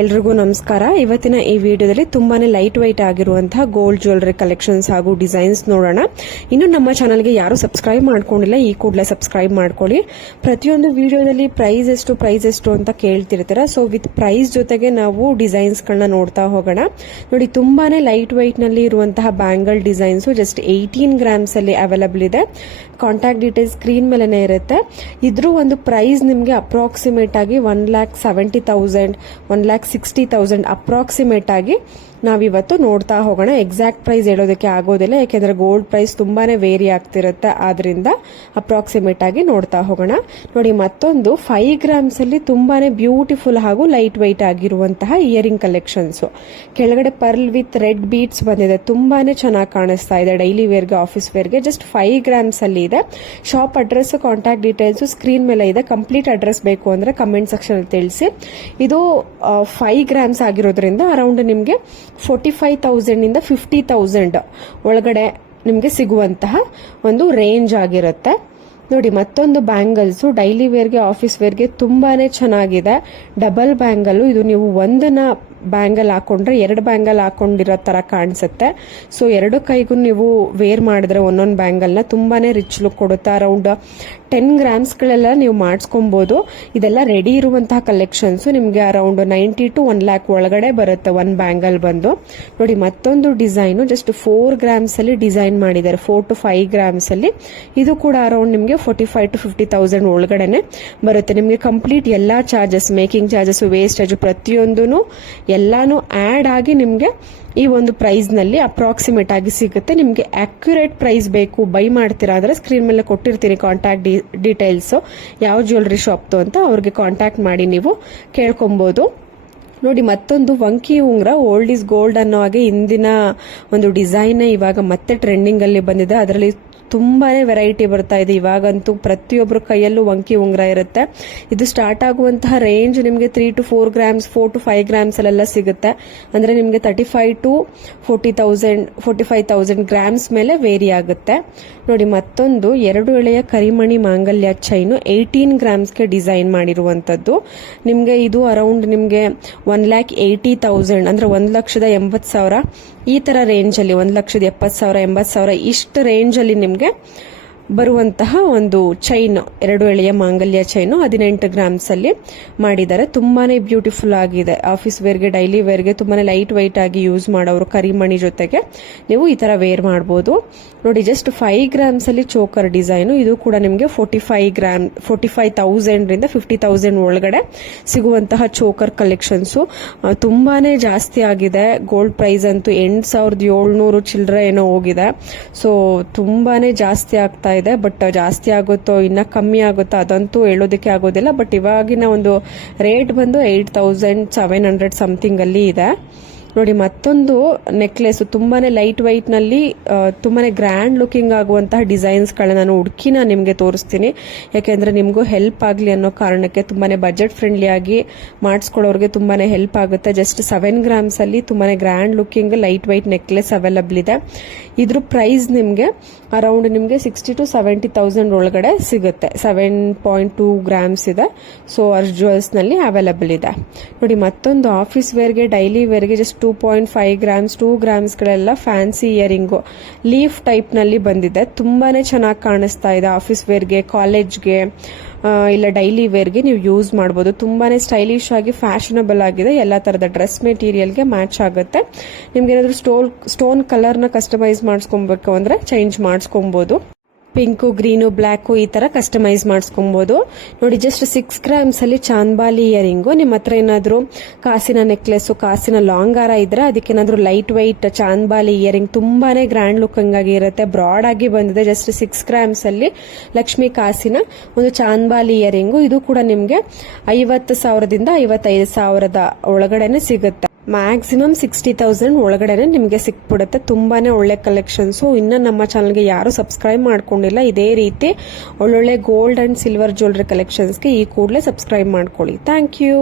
ಎಲ್ರಿಗೂ ನಮಸ್ಕಾರ. ಇವತ್ತಿನ ಈ ವಿಡಿಯೋದಲ್ಲಿ ತುಂಬಾನೇ ಲೈಟ್ ವೈಟ್ ಆಗಿರುವಂತಹ ಗೋಲ್ಡ್ ಜ್ಯುವೆಲರಿ ಕಲೆಕ್ಷನ್ಸ್ ಹಾಗೂ ಡಿಸೈನ್ಸ್ ನೋಡೋಣ. ಇನ್ನು ನಮ್ಮ ಚಾನಲ್ಗೆ ಯಾರು ಸಬ್ಸ್ಕ್ರೈಬ್ ಮಾಡ್ಕೊಂಡಿಲ್ಲ, ಈ ಕೂಡಲೇ ಸಬ್ಸ್ಕ್ರೈಬ್ ಮಾಡ್ಕೊಳ್ಳಿ. ಪ್ರತಿಯೊಂದು ವಿಡಿಯೋದಲ್ಲಿ ಪ್ರೈಸ್ ಎಷ್ಟು ಅಂತ ಕೇಳ್ತಿರ್ತೀರಾ. ಸೊ ವಿತ್ ಪ್ರೈಸ್ ಜೊತೆಗೆ ನಾವು ಡಿಸೈನ್ಸ್ ಗಳನ್ನ ನೋಡ್ತಾ ಹೋಗೋಣ. ನೋಡಿ, ತುಂಬಾನೇ ಲೈಟ್ ವೈಟ್ ನಲ್ಲಿ ಇರುವಂತಹ ಬ್ಯಾಂಗಲ್ ಡಿಸೈನ್ಸ್ ಜಸ್ಟ್ 18 ಗ್ರಾಮ್ಸ್ ಅಲ್ಲಿ ಅವೈಲಬಲ್ ಇದೆ. ಕಾಂಟ್ಯಾಕ್ಟ್ ಡೀಟೇಲ್ಸ್ ಸ್ಕ್ರೀನ್ ಮೇಲೆನೆ ಇರುತ್ತೆ. ಇದ್ರ ಒಂದು ಪ್ರೈಸ್ ನಿಮಗೆ ಅಪ್ರಾಕ್ಸಿಮೇಟ್ ಆಗಿ 1,70,000 1,60,000 ಅಪ್ರಾಕ್ಸಿಮೇಟ್ ಆಗಿ ನಾವಿವತ್ತು ನೋಡ್ತಾ ಹೋಗೋಣ. ಎಕ್ಸಾಕ್ಟ್ ಪ್ರೈಸ್ ಹೇಳೋದಕ್ಕೆ ಆಗೋದಿಲ್ಲ, ಯಾಕೆಂದ್ರೆ ಗೋಲ್ಡ್ ಪ್ರೈಸ್ ತುಂಬಾನೇ ವೇರಿ ಆಗ್ತಿರುತ್ತೆ. ಆದ್ರಿಂದ ಅಪ್ರಾಕ್ಸಿಮೇಟ್ ಆಗಿ ನೋಡ್ತಾ ಹೋಗೋಣ. ನೋಡಿ, ಮತ್ತೊಂದು 5 ಗ್ರಾಮ್ಸ್ ಅಲ್ಲಿ ತುಂಬಾನೇ ಬ್ಯೂಟಿಫುಲ್ ಹಾಗೂ ಲೈಟ್ ವೈಟ್ ಆಗಿರುವಂತಹ ಇಯರಿಂಗ್ ಕಲೆಕ್ಷನ್ಸ್. ಕೆಳಗಡೆ ಪರ್ಲ್ ವಿತ್ ರೆಡ್ ಬೀಟ್ಸ್ ಬಂದಿದೆ, ತುಂಬಾನೇ ಚೆನ್ನಾಗಿ ಕಾಣಿಸ್ತಾ ಇದೆ. ಡೈಲಿ ವೇರ್ಗೆ, ಆಫೀಸ್ ವೇರ್ಗೆ ಜಸ್ಟ್ 5 ಗ್ರಾಮ್ಸ್ ಅಲ್ಲಿ ಇದೆ. Shop address, contact details screen ಮೇಲೆ ಇದೆ. ಕಂಪ್ಲೀಟ್ ಅಡ್ರೆಸ್ ಬೇಕು ಅಂದ್ರೆ ಕಮೆಂಟ್ ಸೆಕ್ಷನ್ ಅಲ್ಲಿ ತಿಳಿಸಿ. ಇದು 5 ಗ್ರಾಮ್ಸ್ ಆಗಿರೋದ್ರಿಂದ ಅರೌಂಡ್ ನಿಮಗೆ 45,000 ಇಂದ 50,000 ಒಳಗಡೆ ನಿಮಗೆ ಸಿಗುವಂತಹ ಒಂದು ರೇಂಜ್ ಆಗಿರುತ್ತೆ. ನೋಡಿ, ಮತ್ತೊಂದು ಬ್ಯಾಂಗಲ್ಸ್ ಡೈಲಿ ವೇರ್ಗೆ, ಆಫೀಸ್ ವೇರ್ಗೆ ತುಂಬಾನೇ ಚೆನ್ನಾಗಿದೆ. ಡಬಲ್ ಬ್ಯಾಂಗಲ್ ಇದು. ನೀವು ಒಂದನ್ನ ಬ್ಯಾಂಗಲ್ ಹಾಕೊಂಡ್ರೆ 2 ಬ್ಯಾಂಗಲ್ ಹಾಕೊಂಡಿರೋ ತರ ಕಾಣಿಸುತ್ತೆ. ಸೊ 2 ಕೈಗೂ ನೀವು ವೇರ್ ಮಾಡಿದ್ರೆ ಒಂದೊಂದು ಬ್ಯಾಂಗಲ್ ನ ತುಂಬಾನೇ ರಿಚ್ ಲುಕ್ ಕೊಡುತ್ತೆ. ಅರೌಂಡ್ 10 ಗ್ರಾಮ್ಸ್ ಗಳೆಲ್ಲ ನೀವು ಮಾಡಿಸ್ಕೊಬಹುದು. ಇದೆಲ್ಲ ರೆಡಿ ಇರುವಂತಹ ಕಲೆಕ್ಷನ್ಸ್ ನಿಮ್ಗೆ ಅರೌಂಡ್ 90 to 1 lakh ಒಳಗಡೆ ಬರುತ್ತೆ ಒಂದ್ ಬ್ಯಾಂಗಲ್ ಬಂದು. ನೋಡಿ, ಮತ್ತೊಂದು ಡಿಸೈನ್ ಜಸ್ಟ್ 4 ಗ್ರಾಮ್ಸ್ ಅಲ್ಲಿ ಡಿಸೈನ್ ಮಾಡಿದ್ದಾರೆ. 4 to 5 ಗ್ರಾಮ್ಸ್ ಅಲ್ಲಿ. ಇದು ಕೂಡ ಅರೌಂಡ್ ನಿಮ್ಗೆ 45 to 50,000 ಒಳಗಡೆನೆ ಬರುತ್ತೆ. ನಿಮ್ಗೆ ಕಂಪ್ಲೀಟ್ ಎಲ್ಲಾ ಚಾರ್ಜಸ್, ಮೇಕಿಂಗ್ ಚಾರ್ಜಸ್, ವೇಸ್ಟೇಜ್ ಪ್ರತಿಯೊಂದೂ ಎಲ್ಲಾನು ಆಡ್ ಆಗಿ ನಿಮ್ಗೆ ಈ ಒಂದು ಪ್ರೈಸ್ ನಲ್ಲಿ ಅಪ್ರಾಕ್ಸಿಮೇಟ್ ಆಗಿ ಸಿಗುತ್ತೆ. ನಿಮ್ಗೆ ಅಕ್ಯುರೇಟ್ ಪ್ರೈಸ್ ಬೇಕು, ಬೈ ಮಾಡ್ತೀರಾ ಅಂದ್ರೆ ಸ್ಕ್ರೀನ್ ಮೇಲೆ ಕೊಟ್ಟಿರ್ತೀನಿ ಕಾಂಟ್ಯಾಕ್ಟ್ ಡೀಟೇಲ್ಸ್, ಯಾವ ಜ್ಯುವೆಲರಿ ಶಾಪ್ದು ಅಂತ ಅವ್ರಿಗೆ ಕಾಂಟ್ಯಾಕ್ಟ್ ಮಾಡಿ ನೀವು ಕೇಳ್ಕೊಬಹುದು. ನೋಡಿ, ಮತ್ತೊಂದು ವಂಕಿ ಉಂಗ್ರ, ಓಲ್ಡ್ ಇಸ್ ಗೋಲ್ಡ್ ಅನ್ನೋ ಹಾಗೆ ಇಂದಿನ ಒಂದು ಡಿಸೈನ್ ಇವಾಗ ಮತ್ತೆ ಟ್ರೆಂಡಿಂಗ್ ಅಲ್ಲಿ ಬಂದಿದೆ. ಅದರಲ್ಲಿ ತುಂಬಾನೇ ವೆರೈಟಿ ಬರ್ತಾ ಇದೆ. ಇವಾಗಂತೂ ಪ್ರತಿಯೊಬ್ಬರ ಕೈಯಲ್ಲೂ ವಂಕಿ ಉಂಗ್ರ ಇರುತ್ತೆ. ಇದು ಸ್ಟಾರ್ಟ್ ಆಗುವಂತಹ ರೇಂಜ್ ನಿಮಗೆ 3 to 4 ಗ್ರಾಮ್ಸ್, 4 to 5 ಗ್ರಾಮ್ಸ್ ಅಲ್ಲೆಲ್ಲ ಸಿಗುತ್ತೆ. ಅಂದ್ರೆ ನಿಮಗೆ 35 to 45,000 ಗ್ರಾಮ್ಸ್ ಮೇಲೆ ವೇರಿ ಆಗುತ್ತೆ. ನೋಡಿ, ಮತ್ತೊಂದು 2 ಎಳೆಯ ಕರಿಮಣಿ ಮಾಂಗಲ್ಯ ಚೈನು 18 ಗ್ರಾಮ್ಸ್ಗೆ ಡಿಸೈನ್ ಮಾಡಿರುವಂತದ್ದು. ನಿಮ್ಗೆ ಇದು ಅರೌಂಡ್ ನಿಮ್ಗೆ 1,80,000 ಅಂದ್ರೆ 1,80,000 ಈ ತರ ರೇಂಜ್ ಅಲ್ಲಿ 1,70,000 80,000 ಇಷ್ಟು ರೇಂಜ್ ಅಲ್ಲಿ ನಿಮ್ಗೆ ಬರುವಂತಹ ಒಂದು ಚೈನ್, 2 ಎಳೆಯ ಮಾಂಗಲ್ಯ ಚೈನು 18 ಗ್ರಾಮ್ಸ್ ಅಲ್ಲಿ ಮಾಡಿದ್ದಾರೆ. ತುಂಬಾನೇ ಬ್ಯೂಟಿಫುಲ್ ಆಗಿದೆ. ಆಫೀಸ್ ವೇರ್ಗೆ, ಡೈಲಿ ವೇರ್ಗೆ ತುಂಬಾನೇ ಲೈಟ್ ವೈಟ್ ಆಗಿ ಯೂಸ್ ಮಾಡೋರು ಕರಿಮಣಿ ಜೊತೆಗೆ ನೀವು ಈ ತರ ವೇರ್ ಮಾಡಬಹುದು. ನೋಡಿ, ಜಸ್ಟ್ 5 ಗ್ರಾಮ್ಸ್ ಅಲ್ಲಿ ಚೋಕರ್ ಡಿಸೈನ್. ಇದು ಕೂಡ ನಿಮಗೆ 45,000 ರಿಂದ 50,000 ಒಳಗಡೆ ಸಿಗುವಂತಹ ಚೋಕರ್ ಕಲೆಕ್ಷನ್ಸ್. ತುಂಬಾನೇ ಜಾಸ್ತಿ ಆಗಿದೆ. ಗೋಲ್ಡ್ ಪ್ರೈಸ್ ಅಂತೂ 8,700 ಚಿಲ್ಲರೆ ಏನೋ ಹೋಗಿದೆ. ಸೊ ತುಂಬಾನೇ ಜಾಸ್ತಿ ಆಗ್ತಾ ಇದೆ. ಬಟ್ ಜಾಸ್ತಿ ಆಗುತ್ತೋ ಇನ್ನ ಕಮ್ಮಿ ಆಗುತ್ತೋ ಅದಂತೂ ಹೇಳೋದಕ್ಕೆ ಆಗೋದಿಲ್ಲ. ಬಟ್ ಇವಾಗಿನ ಒಂದು ರೇಟ್ ಬಂದು 8,700 ಸಮಥಿಂಗ್ ಅಲ್ಲಿ ಇದೆ. ನೋಡಿ, ಮತ್ತೊಂದು ನೆಕ್ಲೆಸ್ ತುಂಬಾನೇ ಲೈಟ್ ವೈಟ್ ನಲ್ಲಿ ತುಂಬಾನೇ ಗ್ರ್ಯಾಂಡ್ ಲುಕಿಂಗ್ ಆಗುವಂತಹ ಡಿಸೈನ್ಸ್ ಗಳನ್ನ ನಾನು ಹುಡುಕಿ ನಿಮ್ಗೆ ತೋರಿಸ್ತೀನಿ. ಯಾಕೆಂದ್ರೆ ನಿಮ್ಗೂ ಹೆಲ್ಪ್ ಆಗ್ಲಿ ಅನ್ನೋ ಕಾರಣಕ್ಕೆ, ತುಂಬಾನೇ ಬಜೆಟ್ ಫ್ರೆಂಡ್ಲಿ ಆಗಿ ಮಾಡಿಸ್ಕೊಳ್ಳೋರ್ಗೆ ತುಂಬಾನೇ ಹೆಲ್ಪ್ ಆಗುತ್ತೆ. ಜಸ್ಟ್ 7 ಗ್ರಾಮ್ಸ್ ಅಲ್ಲಿ ತುಂಬಾನೇ grand looking light white necklace available ಇದೆ. ಇದ್ರ ಪ್ರೈಸ್ ನಿಮ್ಗೆ ಅರೌಂಡ್ ನಿಮ್ಗೆ 60 to 70,000 ಒಳಗಡೆ ಸಿಗುತ್ತೆ. 7.2 ಗ್ರಾಮ್ಸ್ ಇದೆ. ಸೊ ಅರ್ಜುವಲ್ಸ್ ನಲ್ಲಿ ಅವೈಲಬಲ್ ಇದೆ. ನೋಡಿ, ಮತ್ತೊಂದು ಆಫೀಸ್ ವೇರ್ಗೆ, ಡೈಲಿ ವೇರ್ಗೆ ಜಸ್ಟ್ 2.5 ಗ್ರಾಮ್ಸ್ 2 ಗ್ರಾಮ್ಸ್ ಗಳೆಲ್ಲ ಫ್ಯಾನ್ಸಿ ಇಯರಿಂಗು ಲೀಫ್ ಟೈಪ್ ನಲ್ಲಿ ಬಂದಿದೆ. ತುಂಬಾನೇ ಚೆನ್ನಾಗಿ ಕಾಣಿಸ್ತಾ ಇದೆ. ಆಫೀಸ್ ವೇರ್ಗೆ, ಕಾಲೇಜ್ಗೆ ಇಲ್ಲ ಡೈಲಿ ವೇರ್ಗೆ ನೀವು ಯೂಸ್ ಮಾಡಬಹುದು. ತುಂಬಾನೇ ಸ್ಟೈಲಿಶ್ ಆಗಿ ಫ್ಯಾಷನಬಲ್ ಆಗಿದೆ. ಎಲ್ಲಾ ತರದ ಡ್ರೆಸ್ ಮೆಟೀರಿಯಲ್ಗೆ ಮ್ಯಾಚ್ ಆಗುತ್ತೆ. ನಿಮ್ಗೆ ಏನಾದ್ರು ಸ್ಟೋನ್ ಕಲರ್ ನ ಕಸ್ಟಮೈಸ್ ಮಾಡಿಸ್ಕೊಬೇಕು ಅಂದ್ರೆ ಚೇಂಜ್ ಮಾಡಿಸ್ಕೊಬಹುದು. ಪಿಂಕು, ಗ್ರೀನು, ಬ್ಲ್ಯಾಕು ಈ ತರ ಕಸ್ಟಮೈಸ್ ಮಾಡಿಸ್ಕೊಬಹುದು. ನೋಡಿ, ಜಸ್ಟ್ 6 ಗ್ರಾಮ್ಸ್ ಅಲ್ಲಿ ಚಾಂದ್ಬಾಲಿ ಇಯರಿಂಗು. ನಿಮ್ಮ ಹತ್ರ ಏನಾದ್ರು ಕಾಸಿನ ನೆಕ್ಲೆಸ್, ಕಾಸಿನ ಲಾಂಗ್ ಹಾರ ಇದ್ರೆ ಅದಕ್ಕೇನಾದ್ರು ಲೈಟ್ ವೈಟ್ ಚಾಂದ್ಬಾಲಿ ಇಯರಿಂಗ್ ತುಂಬಾನೇ ಗ್ರ್ಯಾಂಡ್ ಲುಕಿಂಗ್ ಆಗಿ ಇರುತ್ತೆ. ಬ್ರಾಡ್ ಆಗಿ ಬಂದಿದೆ. ಜಸ್ಟ್ 6 ಗ್ರಾಮ್ಸ್ ಅಲ್ಲಿ ಲಕ್ಷ್ಮಿ ಕಾಸಿನ ಒಂದು ಚಾಂದ್ಬಾಲಿ ಇಯರಿಂಗು. ಇದು ಕೂಡ ನಿಮ್ಗೆ 50,000 ದಿಂದ 55,000 ಒಳಗಡೆನೆ ಸಿಗುತ್ತೆ. ಮ್ಯಾಕ್ಸಿಮಮ್ 60,000 ಒಳಗಡೆನೆ ನಿಮಗೆ ಸಿಕ್ಬಿಡುತ್ತೆ. ತುಂಬಾನೇ ಒಳ್ಳೆ ಕಲೆಕ್ಷನ್ಸ್. ಇನ್ನ ನಮ್ಮ ಚಾನಲ್ಗೆ ಯಾರು ಸಬ್ಸ್ಕ್ರೈಬ್ ಮಾಡ್ಕೊಂಡಿಲ್ಲ, ಇದೇ ರೀತಿ ಒಳ್ಳೊಳ್ಳೆ ಗೋಲ್ಡ್ ಅಂಡ್ ಸಿಲ್ವರ್ ಜ್ಯುವೆಲರಿ ಕಲೆಕ್ಷನ್ಸ್ಗೆ ಈ ಕೂಡಲೇ ಸಬ್ಸ್ಕ್ರೈಬ್ ಮಾಡ್ಕೊಳ್ಳಿ. Thank you.